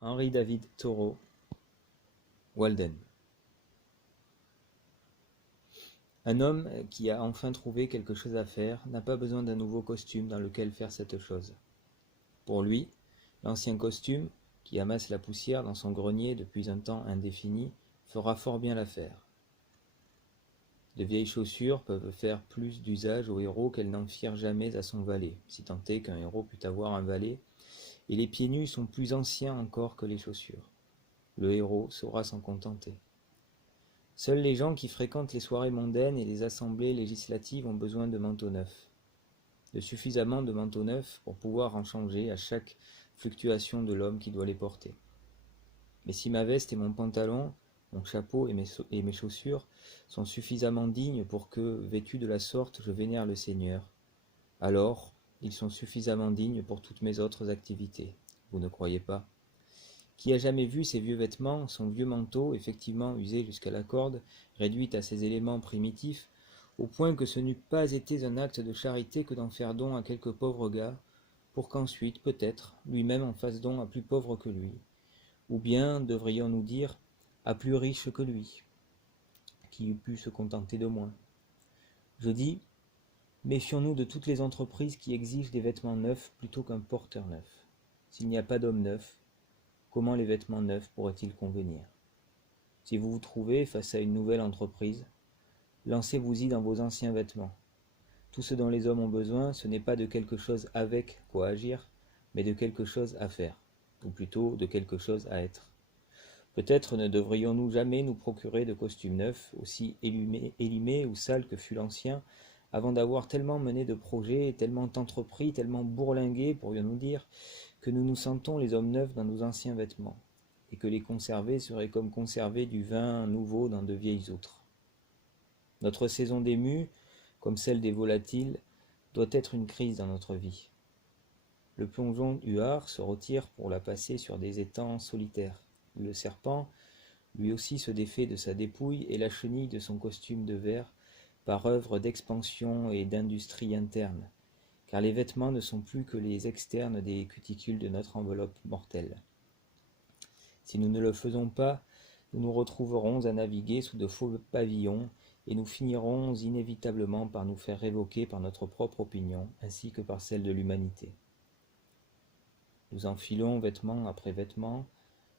Henry David Thoreau, Walden. Un homme qui a enfin trouvé quelque chose à faire n'a pas besoin d'un nouveau costume dans lequel faire cette chose. Pour lui, l'ancien costume, qui amasse la poussière dans son grenier depuis un temps indéfini, fera fort bien l'affaire. De vieilles chaussures peuvent faire plus d'usage au héros qu'elles n'en firent jamais à son valet, si tant est qu'un héros pût avoir un valet, et les pieds nus sont plus anciens encore que les chaussures. Le héros saura s'en contenter. Seuls les gens qui fréquentent les soirées mondaines et les assemblées législatives ont besoin de manteaux neufs. De suffisamment de manteaux neufs pour pouvoir en changer à chaque fluctuation de l'homme qui doit les porter. Mais si ma veste et mon pantalon, mon chapeau et mes chaussures sont suffisamment dignes pour que, vêtu de la sorte, je vénère le Seigneur, alors ils sont suffisamment dignes pour toutes mes autres activités. Vous ne croyez pas ? Qui a jamais vu ses vieux vêtements, son vieux manteau, effectivement usé jusqu'à la corde, réduit à ses éléments primitifs, au point que ce n'eût pas été un acte de charité que d'en faire don à quelque pauvre gars, pour qu'ensuite, peut-être, lui-même en fasse don à plus pauvre que lui, ou bien, devrions-nous dire, à plus riche que lui, qui eût pu se contenter de moins. Je dis, méfions-nous de toutes les entreprises qui exigent des vêtements neufs plutôt qu'un porteur neuf. S'il n'y a pas d'homme neuf, comment les vêtements neufs pourraient-ils convenir? Si vous vous trouvez face à une nouvelle entreprise, lancez-vous-y dans vos anciens vêtements. Tout ce dont les hommes ont besoin, ce n'est pas de quelque chose avec quoi agir, mais de quelque chose à faire, ou plutôt de quelque chose à être. Peut-être ne devrions-nous jamais nous procurer de costumes neufs, aussi élimés ou sales que fut l'ancien, avant d'avoir tellement mené de projets, tellement entrepris, tellement bourlingué, pourrions-nous dire, que nous nous sentons les hommes neufs dans nos anciens vêtements, et que les conserver serait comme conserver du vin nouveau dans de vieilles outres. Notre saison d'émue, comme celle des volatiles, doit être une crise dans notre vie. Le plongeon huard se retire pour la passer sur des étangs solitaires. Le serpent, lui aussi, se défait de sa dépouille et la chenille de son costume de verre par œuvre d'expansion et d'industrie interne, car les vêtements ne sont plus que les externes des cuticules de notre enveloppe mortelle. Si nous ne le faisons pas, nous nous retrouverons à naviguer sous de faux pavillons, et nous finirons inévitablement par nous faire révoquer par notre propre opinion, ainsi que par celle de l'humanité. Nous enfilons vêtements après vêtements,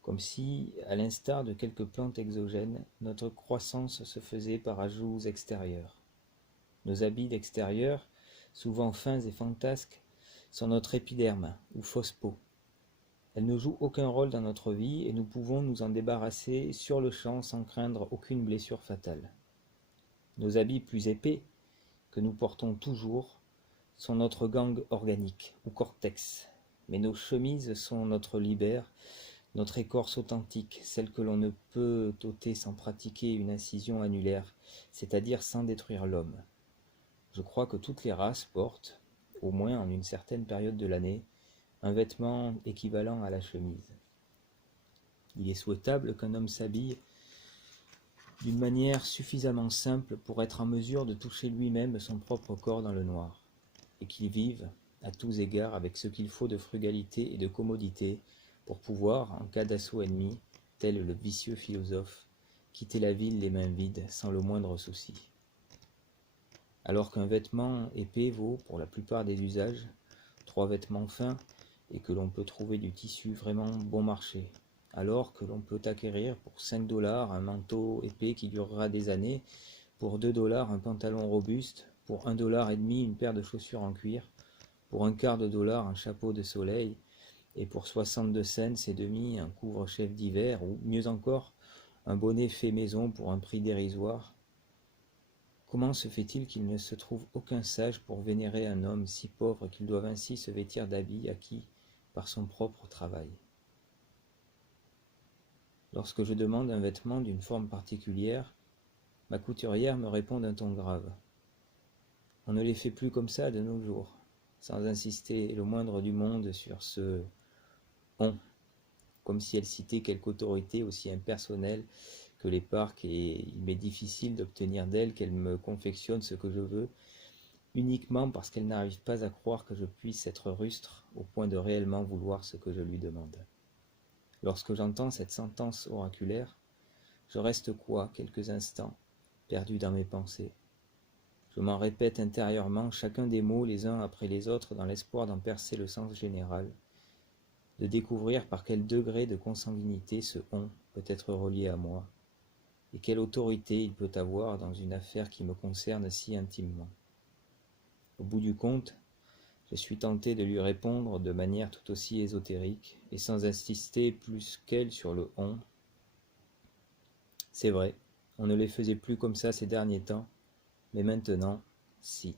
comme si, à l'instar de quelques plantes exogènes, notre croissance se faisait par ajouts extérieurs. Nos habits d'extérieur, souvent fins et fantasques, sont notre épiderme, ou fausse peau. Elles ne jouent aucun rôle dans notre vie et nous pouvons nous en débarrasser sur le champ sans craindre aucune blessure fatale. Nos habits plus épais, que nous portons toujours, sont notre gang organique, ou cortex, mais nos chemises sont notre libère, notre écorce authentique, celle que l'on ne peut ôter sans pratiquer une incision annulaire, c'est-à-dire sans détruire l'homme. Je crois que toutes les races portent, au moins en une certaine période de l'année, un vêtement équivalent à la chemise. Il est souhaitable qu'un homme s'habille d'une manière suffisamment simple pour être en mesure de toucher lui-même son propre corps dans le noir, et qu'il vive, à tous égards, avec ce qu'il faut de frugalité et de commodité pour pouvoir, en cas d'assaut ennemi, tel le vicieux philosophe, quitter la ville les mains vides, sans le moindre souci. Alors qu'un vêtement épais vaut, pour la plupart des usages, 3 vêtements fins, et que l'on peut trouver du tissu vraiment bon marché, alors que l'on peut acquérir pour 5 $ un manteau épais qui durera des années, pour 2 $ un pantalon robuste, pour 1,5 $ une paire de chaussures en cuir, pour un quart de dollar un chapeau de soleil, et pour 62 cents et demi un couvre-chef d'hiver, ou mieux encore, un bonnet fait maison pour un prix dérisoire. Comment se fait-il qu'il ne se trouve aucun sage pour vénérer un homme si pauvre qu'il doive ainsi se vêtir d'habits acquis par son propre travail? Lorsque je demande un vêtement d'une forme particulière, ma couturière me répond d'un ton grave. On ne les fait plus comme ça de nos jours, sans insister le moindre du monde sur ce « on », comme si elle citait quelque autorité aussi impersonnelle que les parcs, et il m'est difficile d'obtenir d'elle qu'elle me confectionne ce que je veux, uniquement parce qu'elle n'arrive pas à croire que je puisse être rustre au point de réellement vouloir ce que je lui demande. Lorsque j'entends cette sentence oraculaire, je reste quoi, quelques instants, perdu dans mes pensées. Je m'en répète intérieurement chacun des mots les uns après les autres dans l'espoir d'en percer le sens général, de découvrir par quel degré de consanguinité ce « on » peut être relié à moi, et quelle autorité il peut avoir dans une affaire qui me concerne si intimement. Au bout du compte, je suis tenté de lui répondre de manière tout aussi ésotérique, et sans insister plus qu'elle sur le « on ». C'est vrai, on ne les faisait plus comme ça ces derniers temps, mais maintenant, si.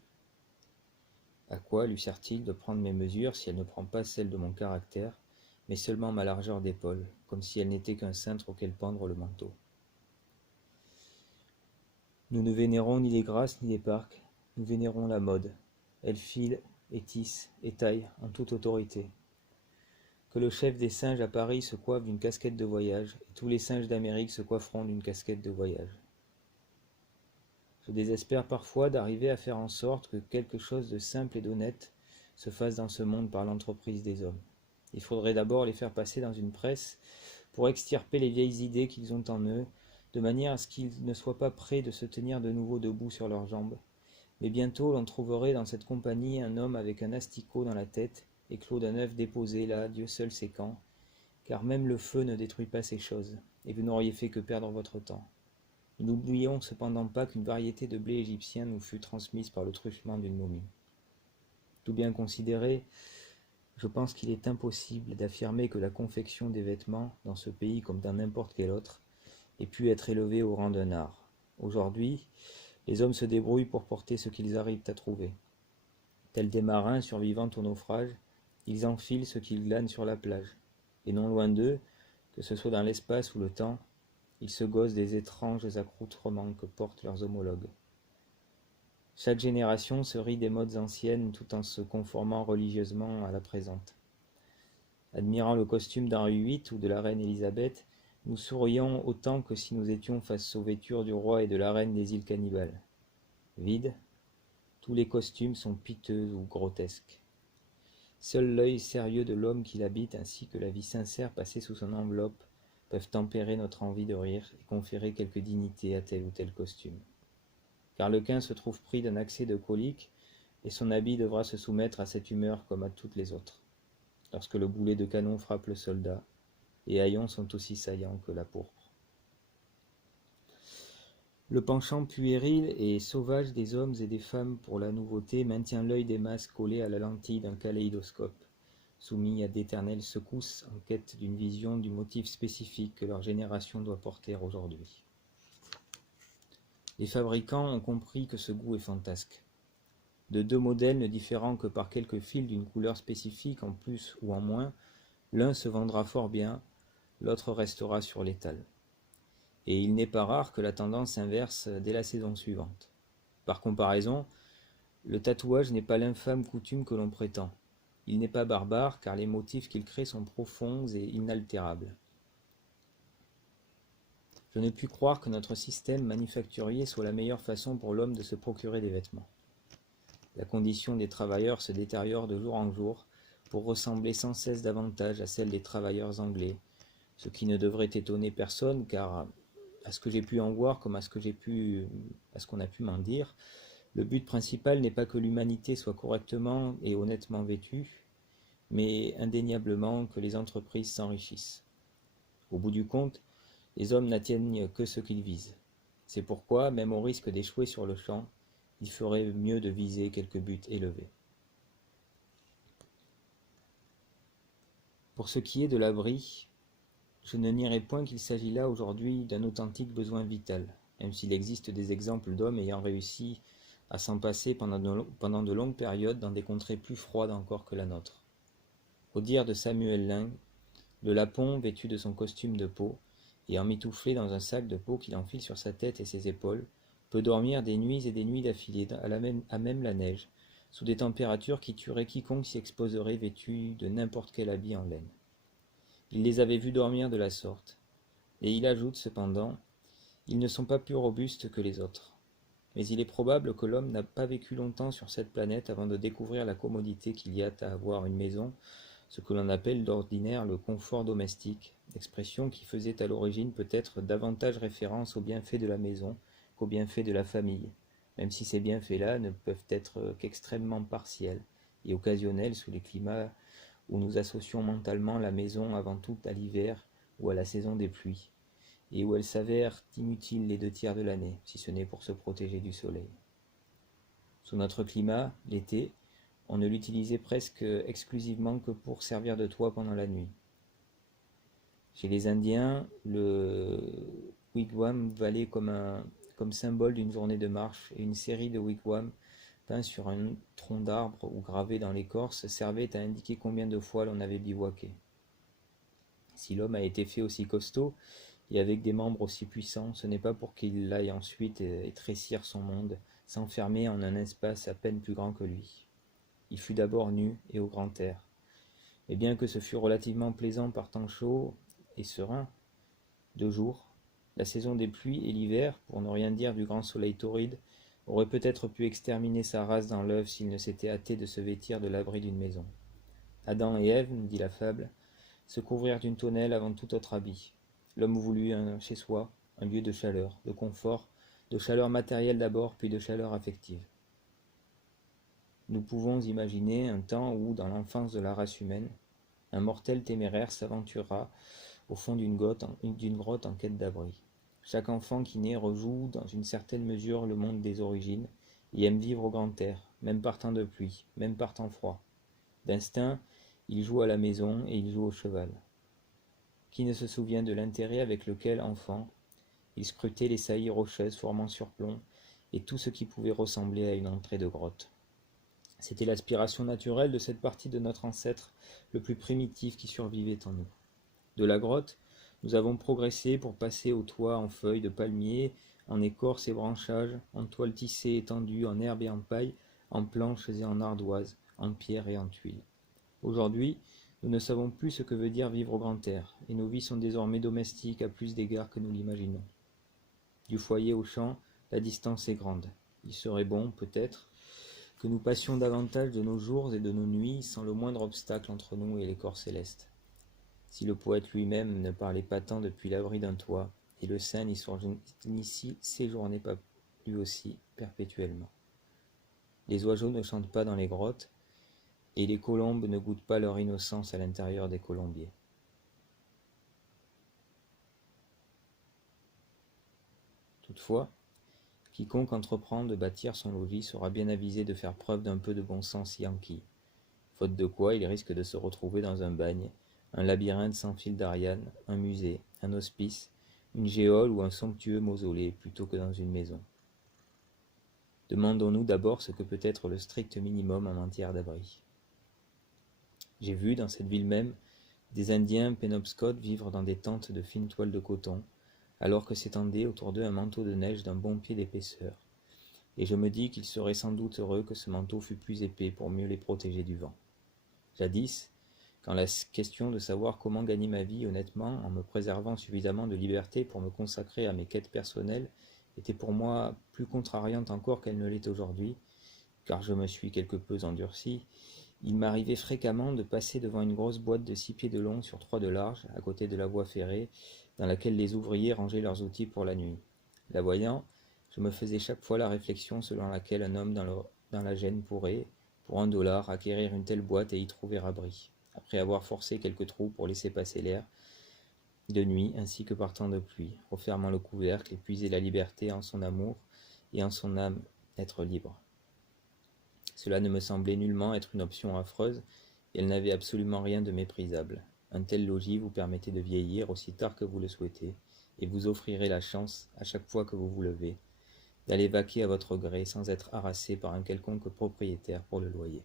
À quoi lui sert-il de prendre mes mesures si elle ne prend pas celles de mon caractère, mais seulement ma largeur d'épaule, comme si elle n'était qu'un cintre auquel pendre le manteau. Nous ne vénérons ni les grâces ni les parcs, nous vénérons la mode. Elle file et tisse et taille en toute autorité. Que le chef des singes à Paris se coiffe d'une casquette de voyage, et tous les singes d'Amérique se coifferont d'une casquette de voyage. Je désespère parfois d'arriver à faire en sorte que quelque chose de simple et d'honnête se fasse dans ce monde par l'entreprise des hommes. Il faudrait d'abord les faire passer dans une presse pour extirper les vieilles idées qu'ils ont en eux, de manière à ce qu'ils ne soient pas prêts de se tenir de nouveau debout sur leurs jambes. Mais bientôt l'on trouverait dans cette compagnie un homme avec un asticot dans la tête, éclos d'un œuf déposé là, Dieu seul sait quand, car même le feu ne détruit pas ces choses, et vous n'auriez fait que perdre votre temps. Nous n'oublions cependant pas qu'une variété de blé égyptien nous fut transmise par le truchement d'une momie. Tout bien considéré, je pense qu'il est impossible d'affirmer que la confection des vêtements, dans ce pays comme dans n'importe quel autre, ait pu être élevée au rang d'un art. Aujourd'hui, les hommes se débrouillent pour porter ce qu'ils arrivent à trouver. Tels des marins survivant au naufrage, ils enfilent ce qu'ils glanent sur la plage. Et non loin d'eux, que ce soit dans l'espace ou le temps, ils se gaussent des étranges accoutrements que portent leurs homologues. Chaque génération se rit des modes anciennes tout en se conformant religieusement à la présente. Admirant le costume d'Henri VIII ou de la reine Élisabeth, nous sourions autant que si nous étions face aux vêtures du roi et de la reine des îles Cannibales. Vides, tous les costumes sont piteux ou grotesques. Seul l'œil sérieux de l'homme qui l'habite ainsi que la vie sincère passée sous son enveloppe peuvent tempérer notre envie de rire et conférer quelque dignité à tel ou tel costume. Carlequin se trouve pris d'un accès de colique, et son habit devra se soumettre à cette humeur comme à toutes les autres. Lorsque le boulet de canon frappe le soldat, les haillons sont aussi saillants que la pourpre. Le penchant puéril et sauvage des hommes et des femmes pour la nouveauté maintient l'œil des masses collé à la lentille d'un kaléidoscope, soumis à d'éternelles secousses en quête d'une vision du motif spécifique que leur génération doit porter aujourd'hui. Les fabricants ont compris que ce goût est fantasque. De deux modèles ne différant que par quelques fils d'une couleur spécifique en plus ou en moins, l'un se vendra fort bien, l'autre restera sur l'étal. Et il n'est pas rare que la tendance s'inverse dès la saison suivante. Par comparaison, le tatouage n'est pas l'infâme coutume que l'on prétend. Il n'est pas barbare car les motifs qu'il crée sont profonds et inaltérables. Je ne puis croire que notre système manufacturier soit la meilleure façon pour l'homme de se procurer des vêtements. La condition des travailleurs se détériore de jour en jour pour ressembler sans cesse davantage à celle des travailleurs anglais, ce qui ne devrait étonner personne car, à ce que j'ai pu en voir comme à ce qu'on a pu m'en dire, le but principal n'est pas que l'humanité soit correctement et honnêtement vêtue, mais indéniablement que les entreprises s'enrichissent. Au bout du compte, les hommes n'atteignent que ce qu'ils visent. C'est pourquoi, même au risque d'échouer sur le champ, il ferait mieux de viser quelques buts élevés. Pour ce qui est de l'abri, je ne nierai point qu'il s'agit là aujourd'hui d'un authentique besoin vital, même s'il existe des exemples d'hommes ayant réussi à s'en passer pendant de longues périodes dans des contrées plus froides encore que la nôtre. Au dire de Samuel Ling, le lapon, vêtu de son costume de peau, et emmitouflé dans un sac de peau qu'il enfile sur sa tête et ses épaules, peut dormir des nuits et des nuits d'affilée à même la neige, sous des températures qui tueraient quiconque s'y exposerait vêtu de n'importe quel habit en laine. Il les avait vus dormir de la sorte, et il ajoute cependant, ils ne sont pas plus robustes que les autres. Mais il est probable que l'homme n'a pas vécu longtemps sur cette planète avant de découvrir la commodité qu'il y a à avoir une maison, ce que l'on appelle d'ordinaire le confort domestique, expression qui faisait à l'origine peut-être davantage référence aux bienfaits de la maison qu'aux bienfaits de la famille, même si ces bienfaits-là ne peuvent être qu'extrêmement partiels et occasionnels sous les climats où nous associons mentalement la maison avant tout à l'hiver ou à la saison des pluies, et où elle s'avère inutile les 2 tiers de l'année, si ce n'est pour se protéger du soleil. Sous notre climat, l'été, on ne l'utilisait presque exclusivement que pour servir de toit pendant la nuit. Chez les Indiens, le wigwam valait comme symbole d'une journée de marche, et une série de wigwams peints sur un tronc d'arbre ou gravés dans l'écorce servait à indiquer combien de fois l'on avait bivouaqué. Si l'homme a été fait aussi costaud, et avec des membres aussi puissants, ce n'est pas pour qu'il aille ensuite étrécir son monde, s'enfermer en un espace à peine plus grand que lui. Il fut d'abord nu et au grand air. Et bien que ce fût relativement plaisant par temps chaud et serein, 2 jours, la saison des pluies et l'hiver, pour ne rien dire du grand soleil torride, aurait peut-être pu exterminer sa race dans l'œuf s'il ne s'était hâté de se vêtir de l'abri d'une maison. Adam et Ève, nous dit la fable, se couvrirent d'une tonnelle avant tout autre habit. L'homme voulut chez soi, un lieu de chaleur, de confort, de chaleur matérielle d'abord, puis de chaleur affective. Nous pouvons imaginer un temps où, dans l'enfance de la race humaine, un mortel téméraire s'aventura au fond d'une grotte en quête d'abri. Chaque enfant qui naît rejoue dans une certaine mesure le monde des origines et aime vivre au grand air, même par temps de pluie, même par temps froid. D'instinct, il joue à la maison et il joue au cheval. Qui ne se souvient de l'intérêt avec lequel, enfant, il scrutait les saillies rocheuses formant surplomb et tout ce qui pouvait ressembler à une entrée de grotte. C'était l'aspiration naturelle de cette partie de notre ancêtre le plus primitif qui survivait en nous. De la grotte, nous avons progressé pour passer au toit en feuilles de palmier, en écorce et branchages, en toile tissée et tendue, en herbe et en paille, en planches et en ardoises, en pierre et en tuiles. Aujourd'hui, nous ne savons plus ce que veut dire vivre au grand air, et nos vies sont désormais domestiques à plus d'égards que nous l'imaginons. Du foyer au champ, la distance est grande. Il serait bon, peut-être, que nous passions davantage de nos jours et de nos nuits sans le moindre obstacle entre nous et les corps célestes. Si le poète lui-même ne parlait pas tant depuis l'abri d'un toit, et le saint n'y séjournait pas lui aussi perpétuellement. Les oiseaux ne chantent pas dans les grottes, et les colombes ne goûtent pas leur innocence à l'intérieur des colombiers. Toutefois, quiconque entreprend de bâtir son logis sera bien avisé de faire preuve d'un peu de bon sens yankee, faute de quoi il risque de se retrouver dans un bagne, un labyrinthe sans fil d'Ariane, un musée, un hospice, une géole ou un somptueux mausolée plutôt que dans une maison. Demandons-nous d'abord ce que peut être le strict minimum en matière d'abri. J'ai vu, dans cette ville même, des Indiens Penobscot vivre dans des tentes de fine toile de coton, alors que s'étendait autour d'eux un manteau de neige d'un bon pied d'épaisseur, et je me dis qu'ils seraient sans doute heureux que ce manteau fût plus épais pour mieux les protéger du vent. Jadis, quand la question de savoir comment gagner ma vie honnêtement en me préservant suffisamment de liberté pour me consacrer à mes quêtes personnelles était pour moi plus contrariante encore qu'elle ne l'est aujourd'hui, car je me suis quelque peu endurci, il m'arrivait fréquemment de passer devant une grosse boîte de 6 pieds de long sur 3 de large, à côté de la voie ferrée, dans laquelle les ouvriers rangeaient leurs outils pour la nuit. La voyant, je me faisais chaque fois la réflexion selon laquelle un homme dans la gêne pourrait, pour $1, acquérir une telle boîte et y trouver abri, après avoir forcé quelques trous pour laisser passer l'air de nuit ainsi que par temps de pluie, refermant le couvercle et puiser la liberté en son amour et en son âme, être libre. Cela ne me semblait nullement être une option affreuse, et elle n'avait absolument rien de méprisable. Un tel logis vous permettait de vieillir aussi tard que vous le souhaitez, et vous offrirait la chance, à chaque fois que vous vous levez, d'aller vaquer à votre gré sans être harassé par un quelconque propriétaire pour le loyer.